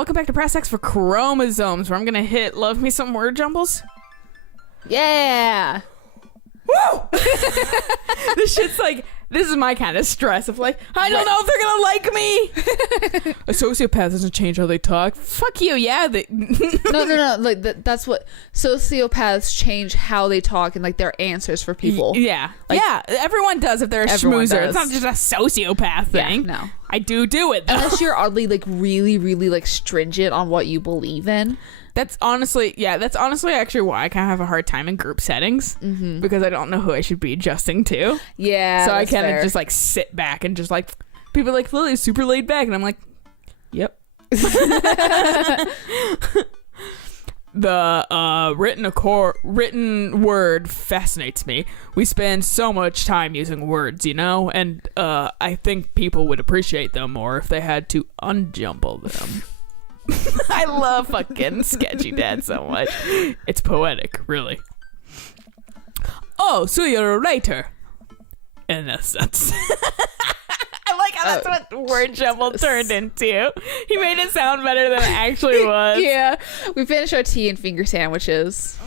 welcome back to Press X for Chromosomes, where I'm gonna hit Love Me Some Word Jumbles. Yeah. Woo! This shit's like, this is my kind of stress of like, I don't know if they're gonna like me. A sociopath doesn't change how they talk. Fuck you, yeah. No. Like that's what sociopaths change how they talk and like their answers for people. Yeah, like, yeah. Everyone does if they're a schmoozer. It's not just a sociopath thing. Yeah, no. I do it though. Unless you're oddly like really, really like stringent on what you believe in. That's honestly actually why I kind of have a hard time in group settings, because I don't know who I should be adjusting to. Yeah, so I kind of just like sit back and just like, people are like, Lily's super laid back, and I'm like, yep. The written word fascinates me. We spend so much time using words, you know, and I think people would appreciate them more if they had to unjumble them. I love fucking Sketchy Dad so much. It's poetic, really. Oh, so you're a writer. In a sense. I like how that's what word jumble turned into. He made it sound better than it actually was. Yeah. We finished our tea and finger sandwiches.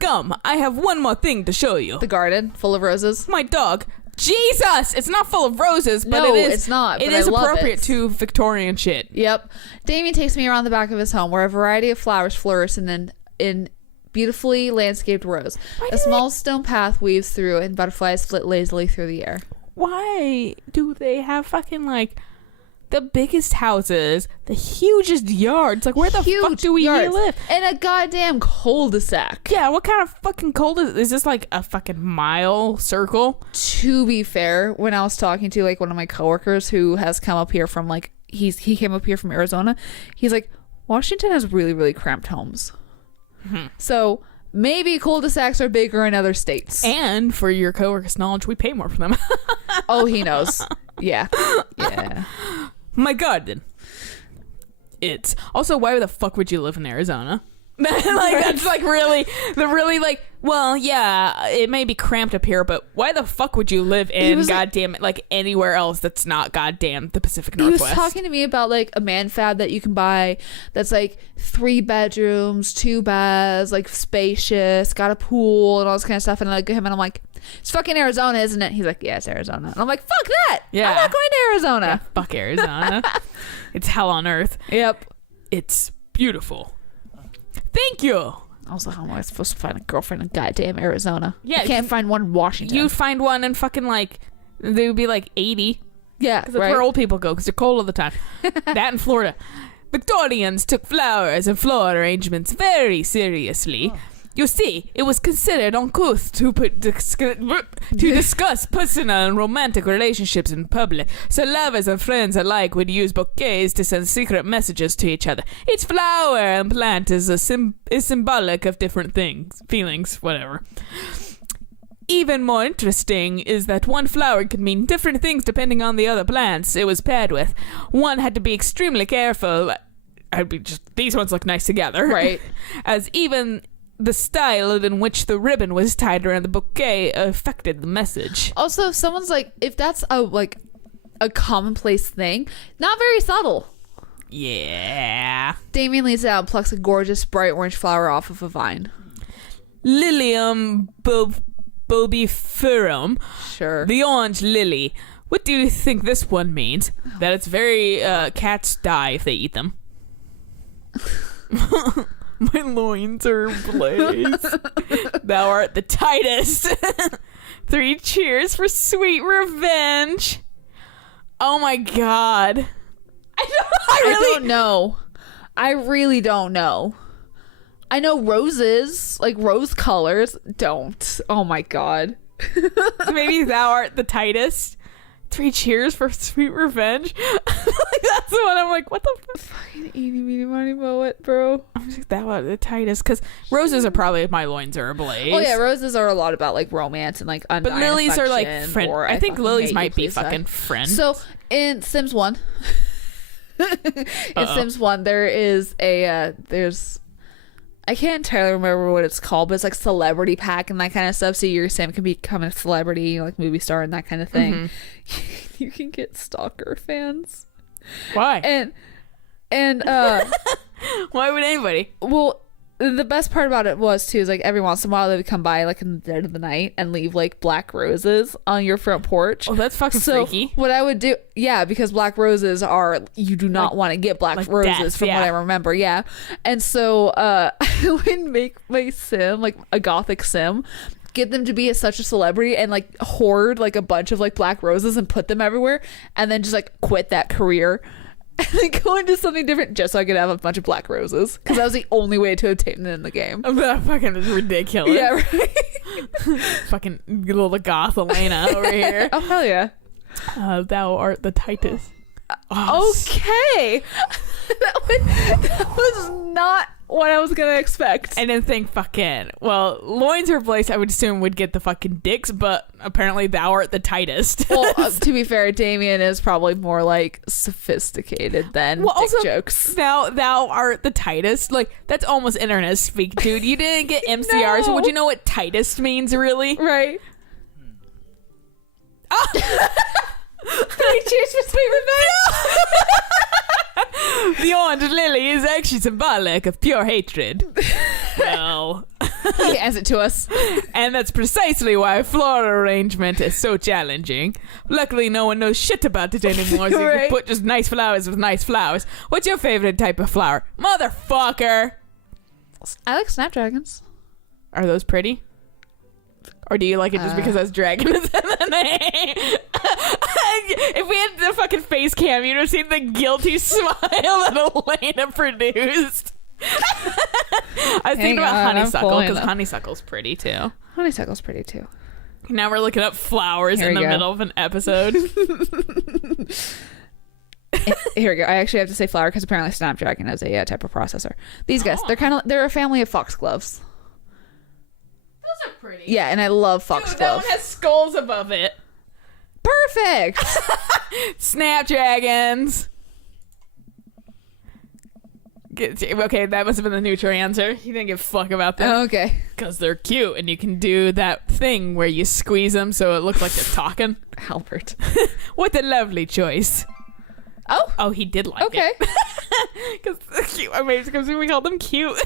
Come, I have one more thing to show you. The garden full of roses. My dog. Jesus! It's not full of roses, but no, it is. It's not. It is appropriate to Victorian shit. Yep. Damien takes me around the back of his home where a variety of flowers flourish in beautifully landscaped rows. A small stone path weaves through and butterflies flit lazily through the air. Why do they have fucking like the biggest houses, the hugest yards? Like, where the fuck do we here live? In a goddamn cul-de-sac. Yeah, what kind of fucking is this? Like a fucking mile circle? To be fair, when I was talking to like one of my coworkers who has come up here from like he came up here from Arizona, he's like, Washington has really, really cramped homes. So maybe cul-de-sacs are bigger in other states. And for your coworker's knowledge, we pay more for them. Oh, he knows. Yeah. My garden. It's also, why the fuck would you live in Arizona? Like, that's like really like, well, yeah, it may be cramped up here, but why the fuck would you live in goddamn like anywhere else that's not goddamn the Pacific Northwest? He was talking to me about like a man fab that you can buy that's like 3 bedrooms, 2 baths, like spacious, got a pool and all this kind of stuff. And I look at him and I'm like, it's fucking Arizona, isn't it? He's like, yeah, it's Arizona. And I'm like, fuck that. Yeah. I'm not going to Arizona. Yeah, fuck Arizona. It's hell on earth. Yep. It's beautiful. Thank you. Also, how am I supposed to find a girlfriend in goddamn Arizona? Yeah, I can't find one in Washington. You find one in fucking like, they would be like 80. Yeah, because that's where old people go because they're cold all the time. That in Florida. Victorians took flowers and floral arrangements very seriously. You see, it was considered uncouth to discuss personal and romantic relationships in public, so lovers and friends alike would use bouquets to send secret messages to each other. Each flower and plant is symbolic of different feelings, whatever. Even more interesting is that one flower could mean different things depending on the other plants it was paired with. One had to be extremely careful. These ones look nice together. Right. As even the style in which the ribbon was tied around the bouquet affected the message. Also, if someone's like, if that's a commonplace thing, not very subtle. Yeah. Damien leans out and plucks a gorgeous bright orange flower off of a vine. Lilium bulbiferum. Sure. The orange lily. What do you think this one means? That it's very cats die if they eat them. My loins are ablaze. Thou art the tightest. 3 cheers for sweet revenge. Oh my god. I don't know. I really don't know. I know roses, like rose colors. Don't. Oh my god. Maybe thou art the tightest. 3 cheers for sweet revenge. Like, that's the one I'm like, what the fuck? Fucking eeny, meeny, miny, moe it, bro. I'm like, thou art the tightest. Because roses are probably my loins are ablaze. Oh yeah, roses are a lot about like romance and like undying but lilies are like friend. I think lilies might be fucking friend. So in Sims 1, Sims 1, there is there's, I can't entirely remember what it's called, but it's like celebrity pack and that kind of stuff. So your sim can become a celebrity, like movie star and that kind of thing. You can get stalker fans. Why? And And Why would anybody? well, the best part about it was too is like every once in a while they would come by like in the dead of the night and leave like black roses on your front porch. Oh, that's fucking freaky. What I would do, yeah, because black roses are, you do not want to get black like roses death, from what I remember, yeah. And so I would make my sim like a gothic sim, get them to be such a celebrity and like hoard like a bunch of like black roses and put them everywhere, and then just like quit that career and then go into something different just so I could have a bunch of black roses, because that was the only way to obtain them in the game. That fucking is ridiculous. Yeah, right. Fucking little goth Alayna over here. Oh hell yeah. Thou art the Titus. Okay. that was not what I was gonna expect. I didn't think fucking. Well, Loin's replace I would assume would get the fucking dicks, but apparently thou art the tightest. Well, to be fair, Damien is probably more like sophisticated than dick jokes. Thou art the tightest. Like, that's almost internet speak, dude. You didn't get MCR, so would you know what tightest means, really? Right. Oh. Can I choose for sweet revenge? The orange lily is actually symbolic of pure hatred. Well, he hands it to us. And that's precisely why floral arrangement is so challenging. Luckily, no one knows shit about it anymore, so you Right. can put just nice flowers with nice flowers. What's your favorite type of flower? Motherfucker! I like snapdragons. Are those pretty? Or do you like it just because that's dragon is in the name? If we had the fucking face cam, you'd have seen the guilty smile that Alayna produced. I was thinking about honeysuckle, because honeysuckle's pretty too. Honeysuckle's pretty too. Now we're looking up flowers in the middle of an episode. Here we go. I actually have to say flower because apparently Snapdragon is a type of processor. These guys, they're a family of foxgloves. Those are pretty. Yeah, and I love Dude, foxglove. that one has skulls above it. Perfect. Snapdragons. Okay, that must have been the neutral answer. You didn't give a fuck about them. Oh, okay. Because they're cute, and you can do that thing where you squeeze them so it looks like they're talking. Albert. What a lovely choice. Oh, he did like okay. it. Because cute. I mean, because we called them cute.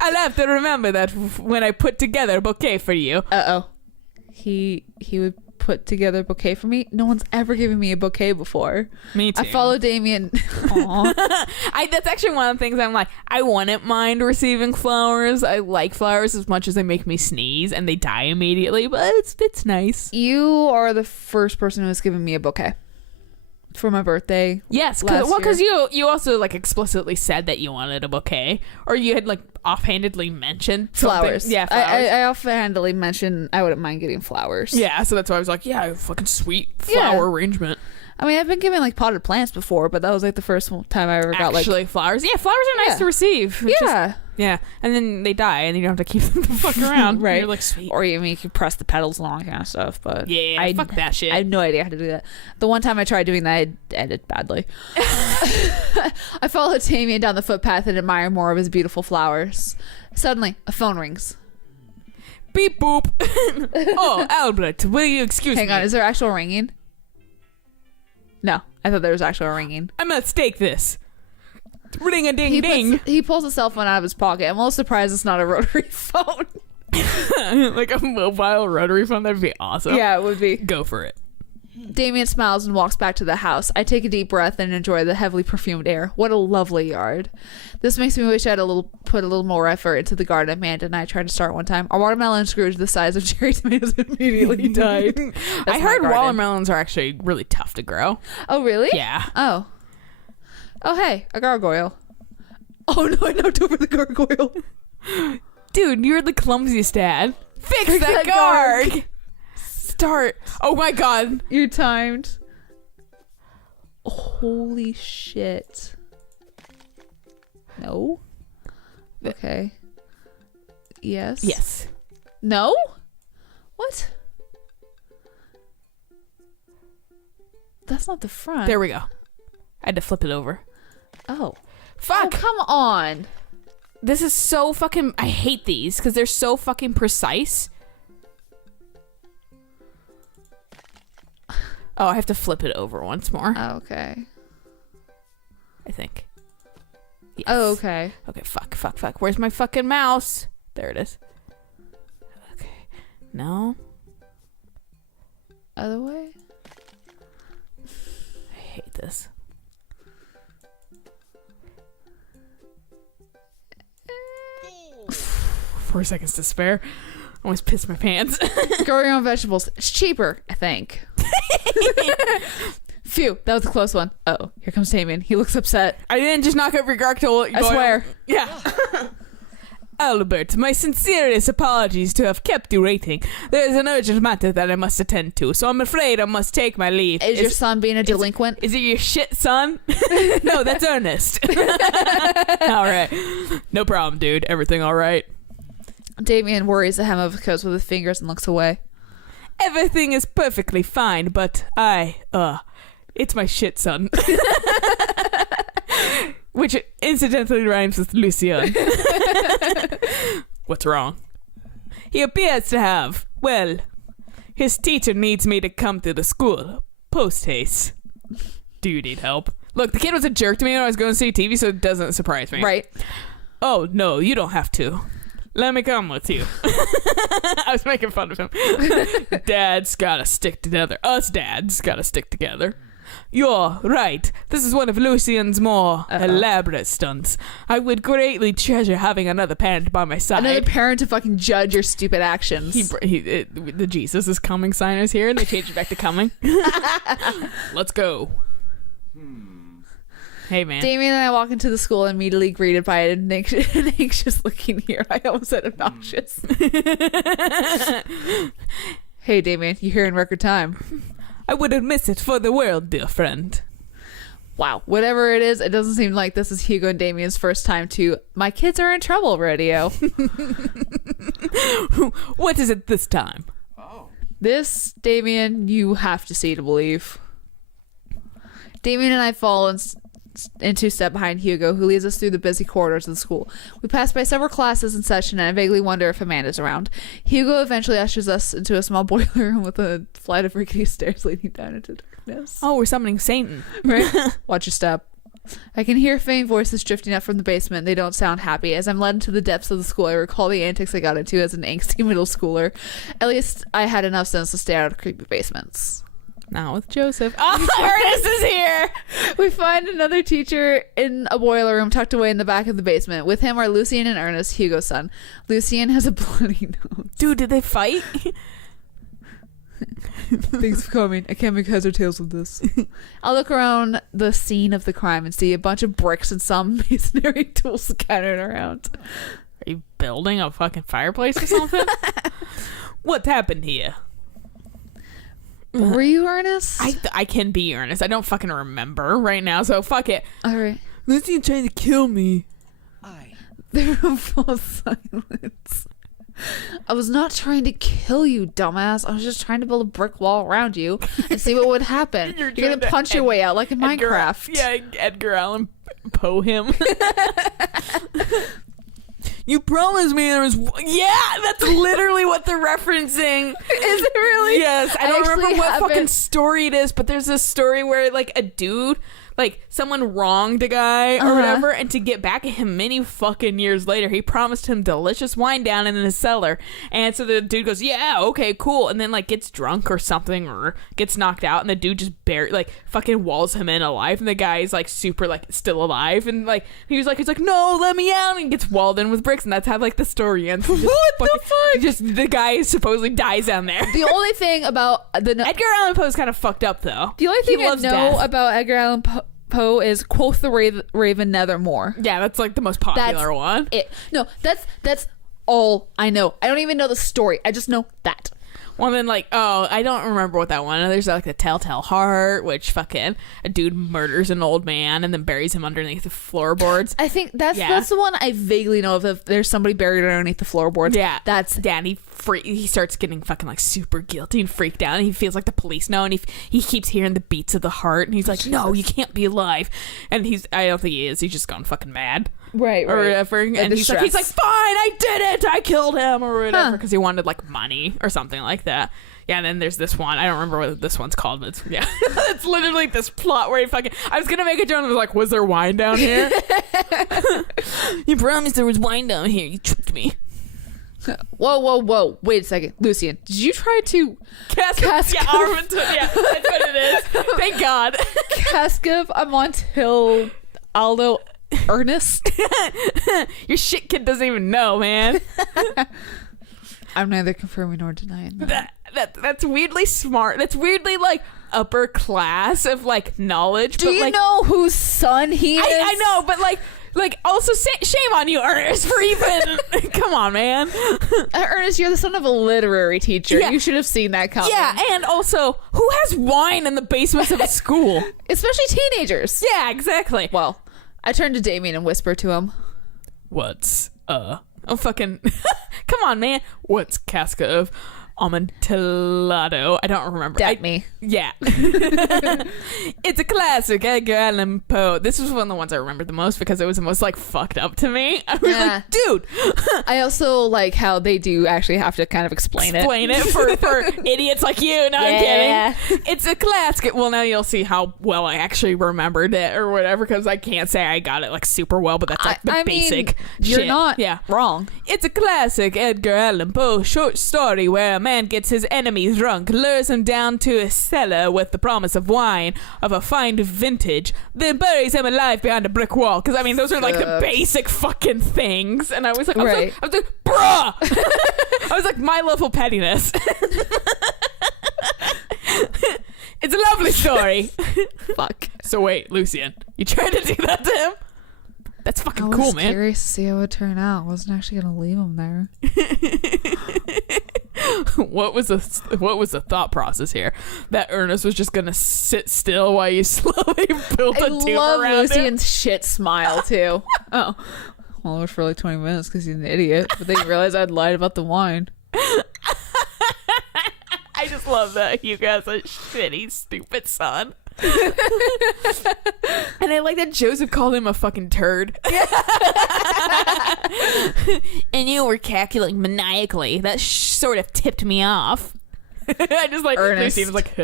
I'll have to remember that when I put together a bouquet for you. Uh-oh. He would put together a bouquet for me. No one's ever given me a bouquet before. Me too. I follow Damien. Aww. That's actually one of the things I'm like, I wouldn't mind receiving flowers. I like flowers as much as they make me sneeze and they die immediately, but it's nice. You are the first person who has given me a bouquet for my birthday. Yes, because you also like explicitly said that you wanted a bouquet, or you had like offhandedly mentioned flowers. Yeah, flowers. I offhandedly mentioned I wouldn't mind getting flowers. Yeah, so that's why I was like, yeah, fucking sweet flower arrangement. I mean, I've been given like potted plants before, but that was like the first time I ever got like flowers. Yeah, flowers are nice to receive. Yeah, and then they die, and you don't have to keep them the fuck around. Right. You're like, sweet. Or you can press the petals and all that kind of stuff. But yeah, fuck that shit. I had no idea how to do that. The one time I tried doing that, it ended badly. I followed Damien down the footpath and admired more of his beautiful flowers. Suddenly, a phone rings. Beep boop. Oh, Albert, will you excuse me? Hang on, is there actual ringing? No, I thought there was actual ringing. I'm gonna stake this. Ring a ding ding. He pulls a cell phone out of his pocket. I'm a little surprised it's not a rotary phone. Like a mobile rotary phone, that'd be awesome. Yeah, it would be. Go for it. Damien smiles and walks back to the house. I take a deep breath and enjoy the heavily perfumed air. What a lovely yard. This makes me wish I'd put a little more effort into the garden Amanda and I tried to start one time. Our watermelons grew to the size of cherry tomatoes and immediately died. I heard watermelons are actually really tough to grow. Oh, really? Yeah. Oh, hey, a gargoyle. Oh, no, I knocked over the gargoyle. Dude, you're the clumsiest dad. Fix that garg! Start. Oh my god. You're timed. Holy shit. No? Okay. Yes. Yes. No? What? That's not the front. There we go. I had to flip it over. Oh. Fuck. Oh, come on. This is so fucking... I hate these because they're so fucking precise. Oh, I have to flip it over once more. Okay. I think. Yes. Oh, okay. Okay, fuck. Where's my fucking mouse? There it is. Okay. No. Other way? I hate this. Four seconds to spare. I almost pissed my pants. Grow your own vegetables. It's cheaper, I think. Phew, that was a close one. Oh, here comes Damien. He looks upset. I didn't just knock over your gargoyle. I swear. Yeah. Albert, my sincerest apologies to have kept you waiting. There is an urgent matter that I must attend to, so I'm afraid I must take my leave. Is your son being a delinquent? Is it your shit son? No, that's Ernest. All right. No problem, dude. Everything all right? Damien worries the hem of his coat with his fingers and looks away. Everything is perfectly fine, but it's my shit son. Which incidentally rhymes with Lucien. What's wrong? He appears to have, well, his teacher needs me to come to the school. Post haste. Do you need help? Look, the kid was a jerk to me when I was going to see TV, so it doesn't surprise me. Right. Oh, no, you don't have to. Let me come with you. I was making fun of him. Dads gotta stick together. Us dads gotta stick together. You're right. This is one of Lucien's more elaborate stunts. I would greatly treasure having another parent by my side. Another parent to fucking judge your stupid actions. The Jesus is coming sign is here, and they changed it back to coming. Let's go. Hey, man. Damien and I walk into the school immediately greeted by an anxious looking here. I almost said obnoxious. Hey, Damien, you're here in record time. I wouldn't miss it for the world, dear friend. Wow. Whatever it is, it doesn't seem like this is Hugo and Damien's first time to my kids are in trouble radio. What is it this time? This, Damien, you have to see to believe. Damien and I fall into step behind Hugo, who leads us through the busy corridors of the school. We pass by several classes in session, and I vaguely wonder if Amanda's around. Hugo eventually ushers us into a small boiler room with a flight of rickety stairs leading down into darkness. Oh, we're summoning Satan. Right? Watch your step. I can hear faint voices drifting up from the basement. They don't sound happy. As I'm led into the depths of the school, I recall the antics I got into as an angsty middle schooler. At least I had enough sense to stay out of creepy basements. Not with Joseph. Oh, Ernest is here! We find another teacher in a boiler room tucked away in the back of the basement. With him are Lucien and Ernest, Hugo's son. Lucien has a bloody nose. Dude, did they fight? Thanks for coming. I can't make heads or tails with this. I'll look around the scene of the crime and see a bunch of bricks and some masonry tools scattered around. Are you building a fucking fireplace or something? What happened here? Were you Ernest? I can be Ernest. I don't fucking remember right now, so fuck it. Alright. Lucy's trying to kill me. There was full silence. I was not trying to kill you, dumbass. I was just trying to build a brick wall around you and see what would happen. You're gonna punch your way out like in Minecraft. Yeah, Edgar Allan Poe him. You promised me there was... Yeah, that's literally what they're referencing. Is it really? Yes. I don't remember what fucking story it is, but there's this story where, like, a dude... Like, someone wronged a guy or whatever, and to get back at him many fucking years later, he promised him delicious wine down in his cellar. And so the dude goes, yeah, okay, cool. And then, like, gets drunk or something, or gets knocked out, and the dude just fucking walls him in alive. And the guy is, like, super, like, still alive. And, like, he's like, no, let me out. And he gets walled in with bricks, and that's how, like, the story ends. What the fuck? Just, the guy supposedly dies down there. The only thing about... Edgar Allan Poe is kind of fucked up, though. The only thing I know about Edgar Allan Poe is quoth the Raven nevermore. Yeah, that's like the most popular one. No, that's all I know. I don't even know the story. I just know that. Well, then, like, I don't remember what that one. There's like the Telltale Heart, which fucking a dude murders an old man and then buries him underneath the floorboards. I think that's the one I vaguely know of. If there's somebody buried underneath the floorboards. Yeah, that's Dan. He starts getting fucking like super guilty and freaked out, and he feels like the police know, and he keeps hearing the beats of the heart, and he's like, no, you can't be alive. And I don't think he is. He's just gone fucking mad. Right. Or whatever. And he's like, fine, I did it. I killed him or whatever, because he wanted like money or something like that. that. Yeah, and then there's this one. I don't remember what this one's called, but it's, yeah. It's literally this plot where he fucking... I was going to make a joke and I was like, was there wine down here? You promised there was wine down here. You tricked me. Whoa. Wait a second. Lucian, did you try to... Cask yeah, Armento. Yeah, that's what it is. Thank God. Cask of Amontillado Ernest? Your shit kid doesn't even know, man. I'm neither confirming nor denying that. That's weirdly smart. That's weirdly like upper class of like knowledge. Do you know whose son he is? I know, but like also shame on you, Ernest, for even come on, man. Ernest, you're the son of a literary teacher. Yeah. You should have seen that coming. Yeah, and also, who has wine in the basements of a school? Especially teenagers. Yeah, exactly. Well, I turned to Damien and whispered to him, What's I'm fucking come on, man. What's Cask of Amontillado? I don't remember. me. Yeah. It's a classic, Edgar Allan Poe. This was one of the ones I remembered the most because it was the most like fucked up to me. I was like, dude. I also like how they do actually have to kind of explain it for idiots like you. No, I'm kidding. It's a classic. Well, now you'll see how well I actually remembered it or whatever, because I can't say I got it like super well, but that's like the basic shit. You're not wrong. It's a classic Edgar Allan Poe short story where a man gets his enemy drunk, lures him down to a cellar with the promise of wine of a fine vintage, then buries him alive behind a brick wall. Because I mean, those are like the basic fucking things. And I was like, bruh. I was like, my level pettiness. It's a lovely story. Fuck. So wait, Lucian, you tried to do that to him? That's fucking cool, man. I was curious to see how it would turn out. I wasn't actually gonna leave him there. What was the thought process here? That Ernest was just gonna sit still while you slowly built a tomb around him? I love Lucian's shit smile too. Oh, well, it was for like 20 minutes because he's an idiot. But then you realized I'd lied about the wine. I just love that you guys are shitty, stupid son. And I like that Joseph called him a fucking turd. And you were calculating maniacally. That sort of tipped me off. I just like Ernest. Lucy was like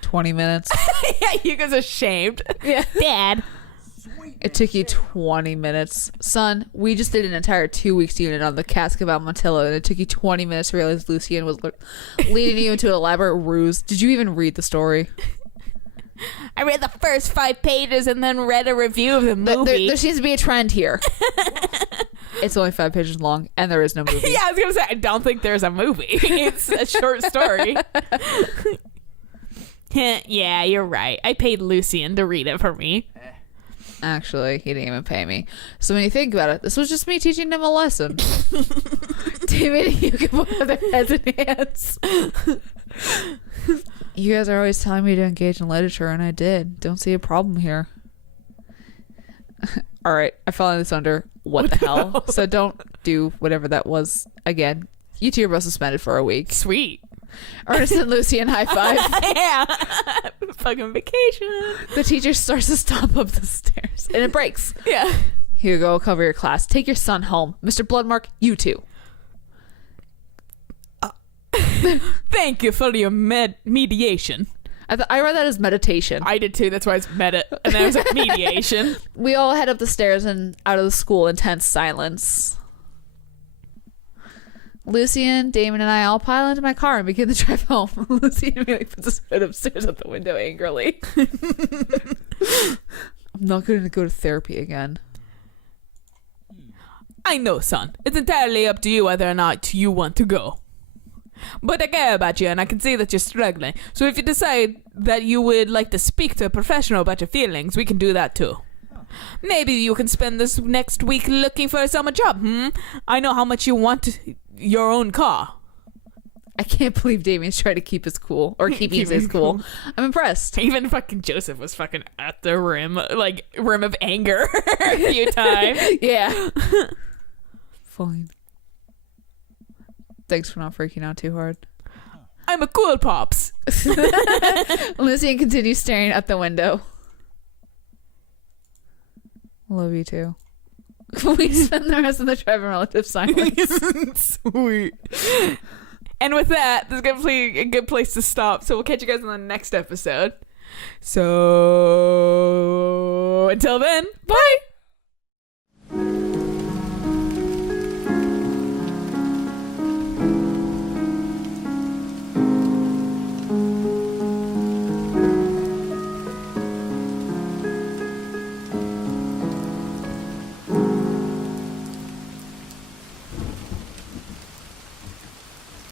20 minutes. Yeah, you guys are ashamed. Yeah. Dad. It took you 20 minutes. Son, we just did an entire 2-week unit on the Cask of Amontillado, and it took you 20 minutes to realize Lucian was leading you into an elaborate ruse. Did you even read the story? I read the first 5 pages and then read a review of the movie. There seems to be a trend here. It's only 5 pages long, and there is no movie. Yeah, I was going to say, I don't think there's a movie. It's a short story. Yeah, you're right. I paid Lucian to read it for me. Actually, he didn't even pay me. So when you think about it, this was just me teaching him a lesson. David, you can put their heads in hands. You guys are always telling me to engage in literature, and I did. Don't see a problem here. All right, I fell into this under what the hell. So don't do whatever that was again. You two are both suspended for a week. Sweet. Ernest and Lucian high five. Yeah. Fucking vacation. The teacher starts to stomp up the stairs and it breaks. Yeah. Here you go, cover your class. Take your son home. Mr. Bloodmark, you too. Thank you for your mediation. I read that as meditation. I did too. That's why it's meta. And then I was like, mediation. We all head up the stairs and out of the school in tense silence. Lucian, Damon, and I all pile into my car and begin the drive home. Lucian immediately puts his foot upstairs at the window angrily. I'm not going to go to therapy again. I know, son. It's entirely up to you whether or not you want to go. But I care about you and I can see that you're struggling. So if you decide that you would like to speak to a professional about your feelings, we can do that too. Maybe you can spend this next week looking for a summer job, I know how much you want your own car. I can't believe Damien's trying to keep his cool. Or keeping his cool. I'm impressed. Even fucking Joseph was fucking at the rim of anger a few times. Yeah. Fine. Thanks for not freaking out too hard. I'm a cool pops. Lucian continues staring at the window. Love you too. We spend the rest of the tribe in relative silence. Sweet. And with that, this is going to be a good place to stop. So we'll catch you guys on the next episode. So until then, bye.